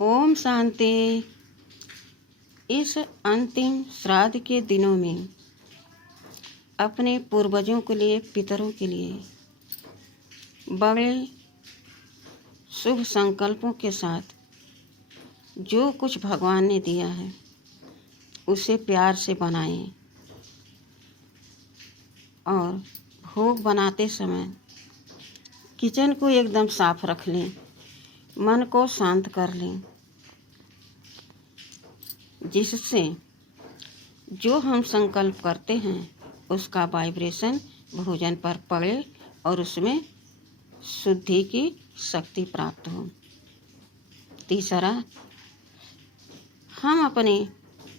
ओम शांति। इस अंतिम श्राद्ध के दिनों में अपने पूर्वजों के लिए, पितरों के लिए बड़े शुभ संकल्पों के साथ जो कुछ भगवान ने दिया है उसे प्यार से बनाएं और भोग बनाते समय किचन को एकदम साफ रख लें, मन को शांत कर लें, जिससे जो हम संकल्प करते हैं उसका वाइब्रेशन भोजन पर पड़े और उसमें शुद्धि की शक्ति प्राप्त हो। तीसरा, हम अपने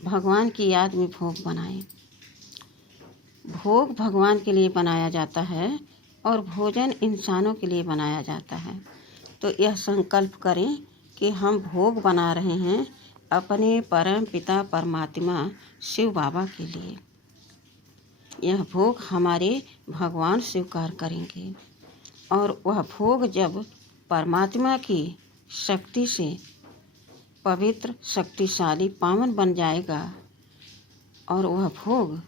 भगवान की याद में भोग बनाएं। भोग भगवान के लिए बनाया जाता है और भोजन इंसानों के लिए बनाया जाता है। तो यह संकल्प करें कि हम भोग बना रहे हैं अपने परम पिता परमात्मा शिव बाबा के लिए। यह भोग हमारे भगवान स्वीकार करेंगे और वह भोग जब परमात्मा की शक्ति से पवित्र, शक्तिशाली, पावन बन जाएगा और वह भोग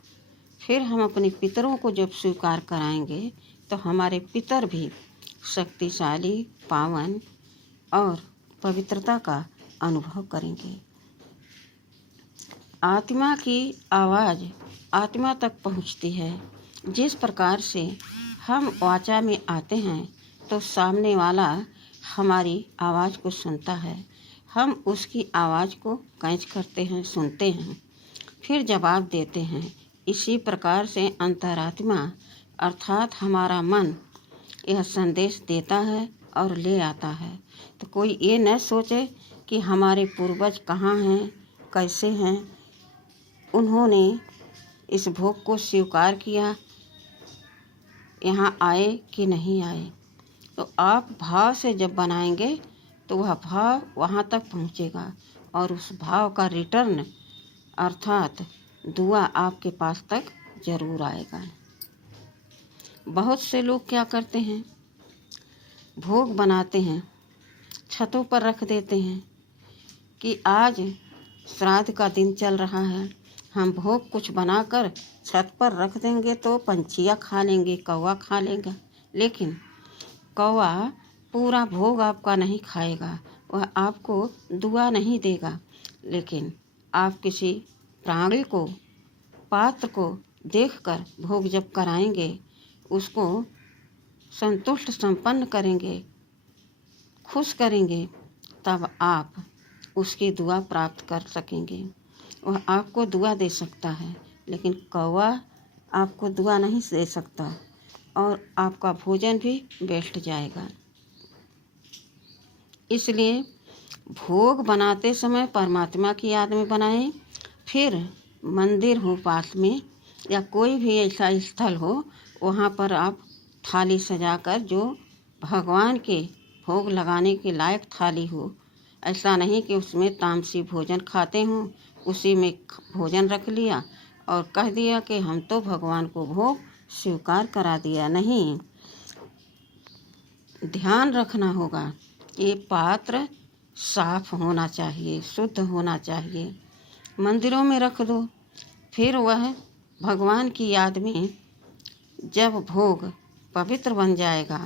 फिर हम अपने पितरों को जब स्वीकार कराएंगे तो हमारे पितर भी शक्तिशाली, पावन और पवित्रता का अनुभव करेंगे। आत्मा की आवाज़ आत्मा तक पहुंचती है। जिस प्रकार से हम वाचा में आते हैं तो सामने वाला हमारी आवाज़ को सुनता है, हम उसकी आवाज़ को कैच करते हैं, सुनते हैं, फिर जवाब देते हैं। इसी प्रकार से अंतरात्मा अर्थात हमारा मन यह संदेश देता है और ले आता है। तो कोई ये न सोचे कि हमारे पूर्वज कहाँ हैं, कैसे हैं, उन्होंने इस भोग को स्वीकार किया, यहाँ आए कि नहीं आए। तो आप भाव से जब बनाएंगे तो वह भाव वहाँ तक पहुँचेगा और उस भाव का रिटर्न अर्थात दुआ आपके पास तक ज़रूर आएगा। बहुत से लोग क्या करते हैं, भोग बनाते हैं, छतों पर रख देते हैं कि आज श्राद्ध का दिन चल रहा है, हम भोग कुछ बनाकर छत पर रख देंगे तो पंछियाँ खा लेंगे, कौवा खा लेगा। लेकिन कौवा पूरा भोग आपका नहीं खाएगा, वह आपको दुआ नहीं देगा। लेकिन आप किसी प्राणी को, पात्र को देखकर भोग जब कराएंगे, उसको संतुष्ट संपन्न करेंगे, खुश करेंगे, तब आप उसकी दुआ प्राप्त कर सकेंगे। वह आपको दुआ दे सकता है लेकिन कौवा आपको दुआ नहीं दे सकता और आपका भोजन भी वेस्ट जाएगा। इसलिए भोग बनाते समय परमात्मा की याद में बनाएं। फिर मंदिर हो पास में या कोई भी ऐसा स्थल हो, वहाँ पर आप थाली सजाकर जो भगवान के भोग लगाने के लायक थाली हो, ऐसा नहीं कि उसमें तामसी भोजन खाते हों, उसी में भोजन रख लिया और कह दिया कि हम तो भगवान को भोग स्वीकार करा दिया। नहीं, ध्यान रखना होगा कि पात्र साफ होना चाहिए, शुद्ध होना चाहिए। मंदिरों में रख दो, फिर वह भगवान की याद में जब भोग पवित्र बन जाएगा,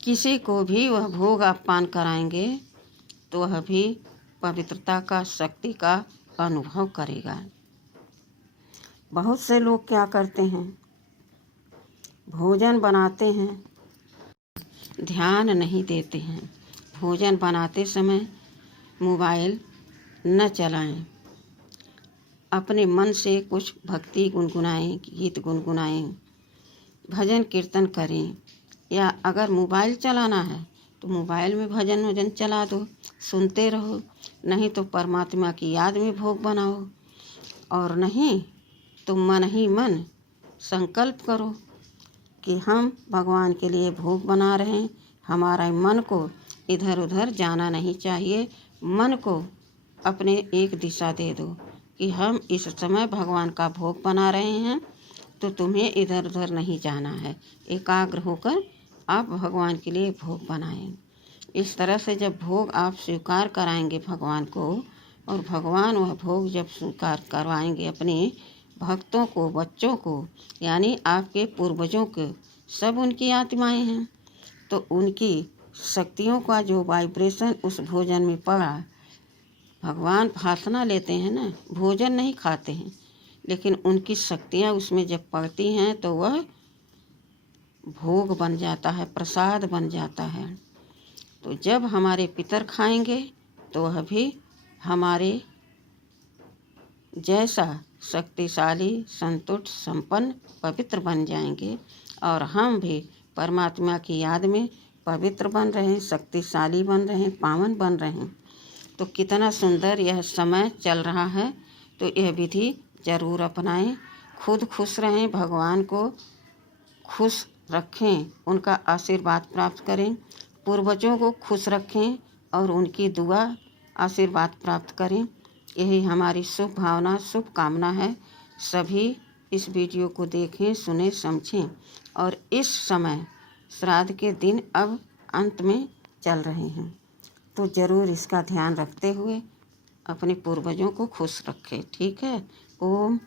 किसी को भी वह भोग आप पान कराएंगे तो वह भी पवित्रता का, शक्ति का अनुभव करेगा। बहुत से लोग क्या करते हैं, भोजन बनाते हैं, ध्यान नहीं देते हैं। भोजन बनाते समय मोबाइल न चलाएं, अपने मन से कुछ भक्ति गुनगुनाएं, गीत गुनगुनाएं, भजन कीर्तन करें। या अगर मोबाइल चलाना है तो मोबाइल में भजन वजन चला दो, सुनते रहो। नहीं तो परमात्मा की याद में भोग बनाओ, और नहीं तो मन ही मन संकल्प करो कि हम भगवान के लिए भोग बना रहे हैं। हमारा मन को इधर उधर जाना नहीं चाहिए, मन को अपने एक दिशा दे दो कि हम इस समय भगवान का भोग बना रहे हैं, तो तुम्हें इधर उधर नहीं जाना है। एकाग्र होकर आप भगवान के लिए भोग बनाएं। इस तरह से जब भोग आप स्वीकार कराएंगे भगवान को, और भगवान वह भोग जब स्वीकार करवाएंगे अपने भक्तों को, बच्चों को, यानी आपके पूर्वजों को, सब उनकी आत्माएं हैं, तो उनकी शक्तियों का जो वाइब्रेशन उस भोजन में पड़ा, भगवान फासना लेते हैं ना, भोजन नहीं खाते हैं, लेकिन उनकी शक्तियाँ उसमें जब पड़ती हैं तो वह भोग बन जाता है, प्रसाद बन जाता है। तो जब हमारे पितर खाएंगे तो वह भी हमारे जैसा शक्तिशाली, संतुष्ट, संपन्न, पवित्र बन जाएंगे, और हम भी परमात्मा की याद में पवित्र बन रहे हैं, शक्तिशाली बन रहे हैं, पावन बन रहे हैं। तो कितना सुंदर यह समय चल रहा है। तो यह विधि जरूर अपनाएं, खुद खुश रहें, भगवान को खुश रखें, उनका आशीर्वाद प्राप्त करें, पूर्वजों को खुश रखें और उनकी दुआ आशीर्वाद प्राप्त करें। यही हमारी शुभ भावना, शुभ कामना है। सभी इस वीडियो को देखें, सुने, समझें। और इस समय श्राद्ध के दिन अब अंत में चल रहे हैं, तो ज़रूर इसका ध्यान रखते हुए अपने पूर्वजों को खुश रखें। ठीक है। ओम